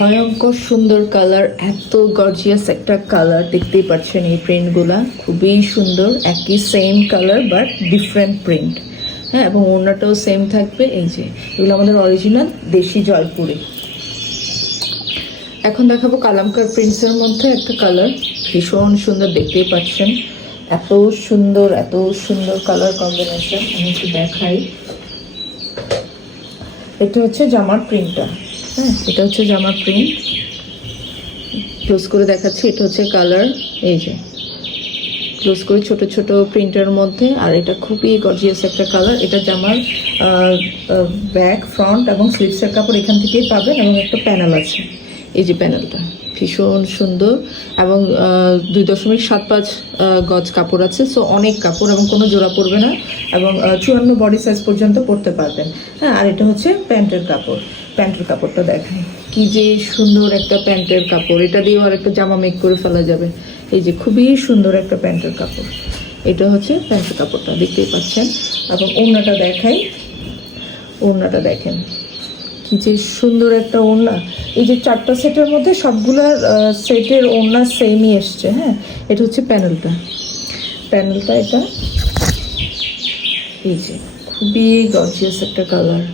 ভয়ঙ্কর সুন্দর কালার, এত গর্জিয়াস একটা কালার, দেখতেই পাচ্ছেন এই প্রিন্টগুলা খুবই সুন্দর। একই same colour but different print. হ্যাঁ, এবং ওড়নাটাও সেম থাকবে। এই যে এগুলো আমাদের অরিজিনাল দেশি জয়পুরি। এখন দেখাবো কালামকার প্রিন্টসের মধ্যে একটা কালার, ভীষণ সুন্দর, দেখতেই পাচ্ছেন এত সুন্দর কালার কম্বিনেশন। আমি একটু দেখাই। এটা হচ্ছে জামার প্রিন্টটা। হ্যাঁ, এটা হচ্ছে জামার প্রিন্ট। ক্লোজ করে দেখাচ্ছি। এটা হচ্ছে কালার, এই যে ক্লোজ করে ছোট ছোট প্রিন্টের মধ্যে। আর এটা খুবই গর্জিয়াস একটা কালার। এটা জামার ব্যাক, ফ্রন্ট এবং স্লিভসের কাপড় এখান থেকেই পাবেন, এবং একটা প্যানেল আছে। এই যে প্যানেলটা ভীষণ সুন্দর, এবং 2.75 গজ কাপড় আছে। সো অনেক কাপড়, এবং কোনো জোড়া পরবে না, এবং 54 বডি সাইজ পর্যন্ত পরতে পারবেন। হ্যাঁ, আর এটা হচ্ছে প্যান্টের কাপড়। প্যান্টের কাপড়টা দেখাই, কি যে সুন্দর একটা প্যান্টের কাপড়। এটা দিয়েও আর একটা জামা মেক করে ফেলা যাবে। এই যে খুবই সুন্দর একটা প্যান্টের কাপড়। এটা হচ্ছে প্যান্টের কাপড়টা, দেখতেই পাচ্ছেন। এবং ওড়নাটা দেখাই, ওড়নাটা দেখেন কি যে সুন্দর একটা ওড়না। এই যে 4টা সেটের মধ্যে সবগুলার সেটের ওড়না সেমই এসছে। হ্যাঁ, এটা হচ্ছে প্যানেলটা। এটা এই যে খুবই গর্জিয়াস একটা কালার,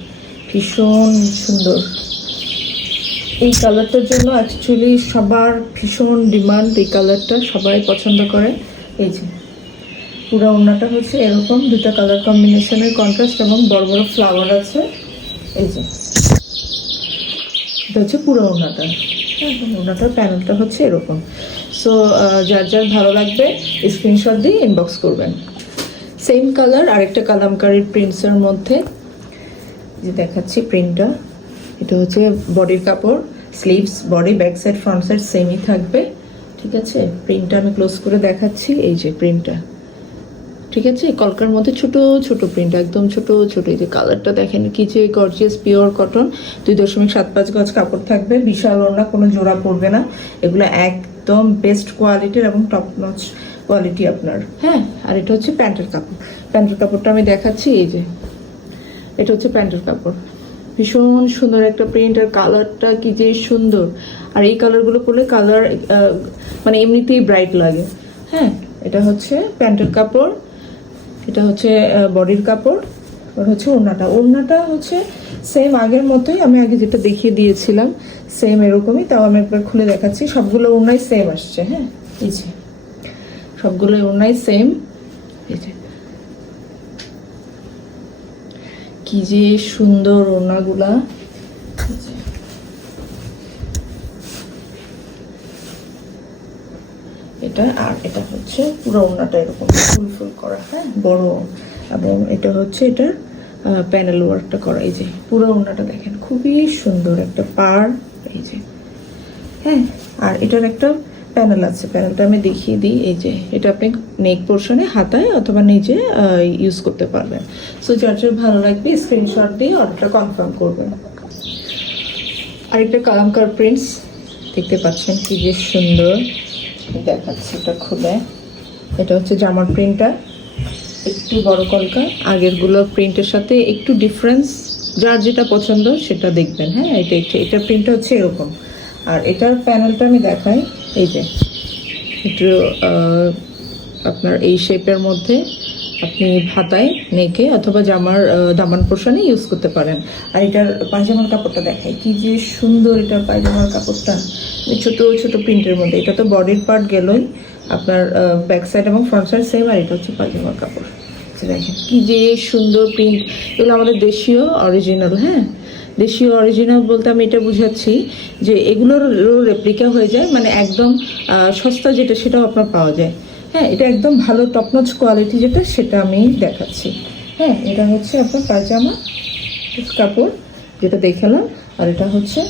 ভীষণ সুন্দর। এই কালারটার জন্য অ্যাকচুয়ালি সবার ভীষণ ডিমান্ড। এই কালারটা সবাই পছন্দ করে। এই যে পুরো ওড়নাটা হচ্ছে এরকম, 2টা কালার কম্বিনেশনের কন্ট্রাস্ট, এবং বড় বড় ফ্লাওয়ার আছে। এই যে এটা হচ্ছে পুরো ওড়নাটা। ওড়নাটার প্যানেলটা হচ্ছে এরকম। সো যার যার ভালো লাগবে স্ক্রিনশট দিয়ে ইনবক্স করবেন। সেম কালার আরেকটা কালামকারীর প্রিন্টসের মধ্যে যে দেখাচ্ছি প্রিন্টটা। এটা হচ্ছে বডির কাপড়, sleeves, body, back side, front side সেমই থাকবে। ঠিক আছে, প্রিন্টটা আমি ক্লোজ করে দেখাচ্ছি। এই যে প্রিন্টটা, ঠিক আছে, কলকার মধ্যে ছোট ছোট প্রিন্ট, একদম ছোট ছোট। এই যে কালারটা দেখেন কি যে গর্জিয়াস, পিওর কটন, 2.75 গজ কাপড় থাকবে, বিশাল ওড়না, কোনো জোড়া পড়বে না। এগুলো একদম বেস্ট কোয়ালিটির এবং টপ নচ কোয়ালিটি আপনার। হ্যাঁ, আর এটা হচ্ছে প্যান্টের কাপড়। প্যান্টের কাপড়টা আমি দেখাচ্ছি। এই যে এটা হচ্ছে প্যান্টের কাপড়, ভীষণ সুন্দর একটা প্রিন্ট। আর কালারটা কি যে সুন্দর। আর এই কালারগুলো পরলে কালার মানে এমনিতেই ব্রাইট লাগে। হ্যাঁ, এটা হচ্ছে প্যান্টের কাপড়, এটা হচ্ছে বডির কাপড়, আর হচ্ছে ওড়নাটা হচ্ছে সেম আগের মতোই, আমি আগে যেটা দেখিয়ে দিয়েছিলাম সেম এরকমই। তাও আমি একবার খুলে দেখাচ্ছি। সবগুলো ওড়নাই সেম আসছে। হ্যাঁ, এই যে সবগুলো ওড়নাই সেম। এই যে কি যে সুন্দর ওড়নাগুলা। এটা আর এটা হচ্ছে পুরো ওড়নাটা এরকম ফুল ফুল করা। হ্যাঁ, বড়, এবং এটা হচ্ছে এটার প্যানেল ওয়ার্কটা করা। এই যে পুরো ওড়নাটা দেখেন খুবই সুন্দর একটা পার। এই যে হ্যাঁ, আর এটার একটা প্যানেল আছে, প্যানেলটা আমি দেখিয়ে দিই। এই যে এটা আপনি নেক পোর্শনে, হাতায় অথবা নিজে ইউজ করতে পারবেন। সো যার যার ভালো লাগবে স্ক্রিনশট দিয়ে অর্ডারটা কনফার্ম করবেন। আরেকটা কালামকার প্রিন্টস দেখতে পাচ্ছেন কি যে সুন্দর, দেখাচ্ছি এটা খুলে। এটা হচ্ছে জামার প্রিন্টটা, একটু বড় কলকা, আগেরগুলো প্রিন্টের সাথে একটু ডিফারেন্স। যার যেটা পছন্দ সেটা দেখবেন। হ্যাঁ, এটা প্রিন্টটা হচ্ছে এরকম। আর এটার প্যানেলটা আমি দেখাই। এই যে একটু আপনার এই শেপের মধ্যে আপনি হাতায়, নেকে অথবা জামার দামান পোর্শনে ইউজ করতে পারেন। আর এটার পায়জামার কাপড়টা দেখাই, কি যে সুন্দর এটার পায়জামার কাপড়টা, ছোট ছোট প্রিন্টের মধ্যে। এটা তো বডির পার্ট গেলই, আপনার ব্যাক সাইড এবং ফ্রন্ট সাইড সেম। আর এটা হচ্ছে পায়জামার কাপড়। দেখেন কি যে সুন্দর প্রিন্ট। এগুলো আমাদের দেশীয় অরিজিনাল। হ্যাঁ, দেশীয় অরিজিনাল বলতে আমি এটা বুঝাচ্ছি যে এগুলোর রেপ্লিকা হয়ে যায়, মানে একদম সস্তা যেটা সেটাও আপনার পাওয়া যায়। হ্যাঁ, এটা একদম ভালো টপনচ কোয়ালিটি যেটা, সেটা আমি দেখাচ্ছি। হ্যাঁ, এটা হচ্ছে আপনার পায়জামা কাপড় যেটা দেখালাম, আর এটা হচ্ছে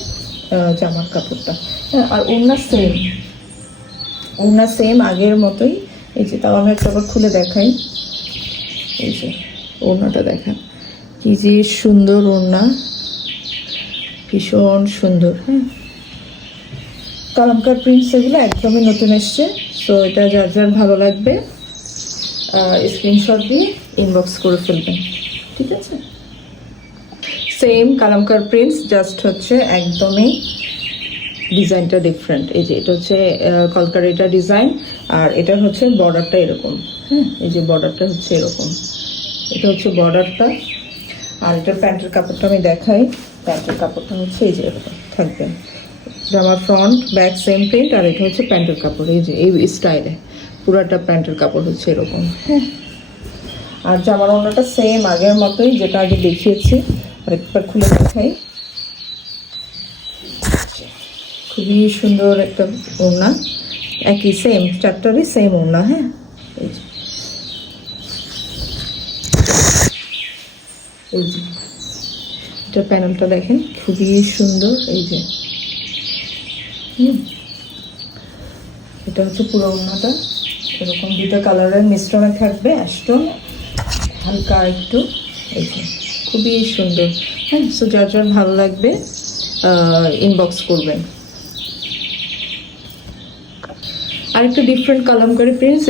জামার কাপড়টা। হ্যাঁ, আর ওড়না সেম আগের মতোই। এই যে তাও আমি একটা আবার খুলে দেখাই। এই যে ওড়নাটা দেখান, কি যে সুন্দর ওড়না, ভীষণ সুন্দর। হ্যাঁ, কালামকার প্রিন্টস এগুলো একদমই নতুন এসছে। সো এটা যার যার ভালো লাগবে স্ক্রিনশট দিয়ে ইনবক্স করে ফেলবেন। ঠিক আছে, সেম কালামকার প্রিন্টস, জাস্ট হচ্ছে একদমই ডিজাইনটা ডিফারেন্ট। এই যে এটা হচ্ছে কলকারিটা ডিজাইন, আর এটা হচ্ছে বর্ডারটা এরকম। হ্যাঁ, এই যে বর্ডারটা হচ্ছে এরকম, এটা হচ্ছে বর্ডারটা। আর এটার প্যান্টের কাপড়টা আমি দেখাই। প্যান্টের কাপড়টা হচ্ছে এই যে এরকম থাকবে, জামার ফ্রন্ট ব্যাক সেম প্রিন্ট, আর এটা হচ্ছে প্যান্টের কাপড় এই যে এই স্টাইলে পুরাটা প্যান্টের কাপড় হচ্ছে এরকম। হ্যাঁ, আর জামার ওড়নাটা সেম আগের মতোই, যেটা আগে দেখিয়েছি। আরেকবার খুলে দেখাই। খুবই সুন্দর একটা ওড়না, একই সেম চারটারই সেম ওড়না। হ্যাঁ, এই যে এটা প্যানেলটা দেখেন, খুবই সুন্দর। এই যে এটা হচ্ছে পুরো ওড়নাটা এরকম দুটো কালারের মিশ্রণে থাকবে, অ্যাশটোন হালকা একটু। এই যে খুবই সুন্দর। হ্যাঁ, সো যার যার ভালো লাগবে ইনবক্স করবেন। আর একটু ডিফারেন্ট কালামকারি প্রিন্টস,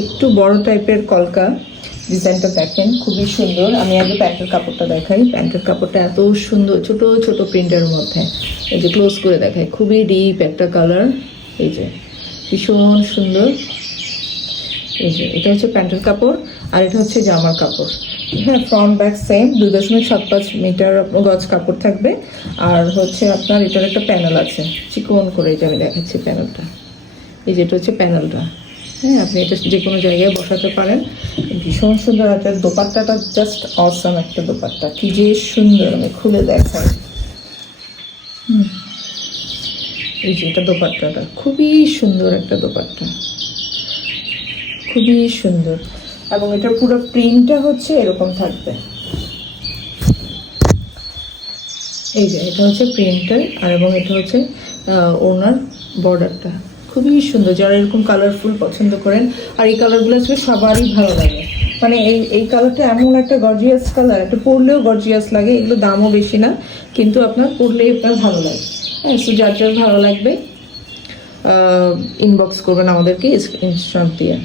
একটু বড় টাইপের কলকা ডিজাইনটা দেখেন, খুবই সুন্দর। আমি আগে প্যান্টের কাপড়টা দেখাই। প্যান্টের কাপড়টা এত সুন্দর, ছোট ছোট প্রিন্টের মধ্যে। এই যে ক্লোজ করে দেখাই, খুবই ডিপ একটা কালার। এই যে ভীষণ সুন্দর। এই যে এটা হচ্ছে প্যান্টের কাপড়, আর এটা হচ্ছে জামার কাপড়। হ্যাঁ, ফ্রন্ট ব্যাক সেম 2.75 মিটার গজ কাপড় থাকবে। আর হচ্ছে আপনার এটার একটা প্যানেল আছে চিকন করে, এটা আমি দেখাচ্ছি প্যানেলটা। এই যে এটা হচ্ছে প্যানেলটা। হ্যাঁ, আপনি এটা যে কোনো জায়গায় বসাতে পারেন। ভীষণ সুন্দর একটা দোপাট্টাটা, জাস্ট অসাম একটা দোপাট্টা, কি যে সুন্দর। আমি খুলে দেখাই। এই যে এটা দোপাট্টাটা, খুবই সুন্দর একটা দোপাট্টা, খুবই সুন্দর। এবং এটা পুরো প্রিন্টটা হচ্ছে এরকম থাকবে। এই যে এটা হচ্ছে প্রিন্টার, আর এবং এটা হচ্ছে ওনার বর্ডারটা, খুবই সুন্দর। যারা এরকম কালারফুল পছন্দ করেন, আর এই কালারগুলো আসলে সবারই ভালো লাগে। মানে এই কালারটা এমন একটা গর্জিয়াস কালার, এটা পরলেও গর্জিয়াস লাগে। এগুলো দামও বেশি না, কিন্তু আপনার পরলেই আপনার ভালো লাগে। হ্যাঁ, সো যার যার ভালো লাগবে ইনবক্স করবেন আমাদেরকে স্ক্রিনশট দিয়ে।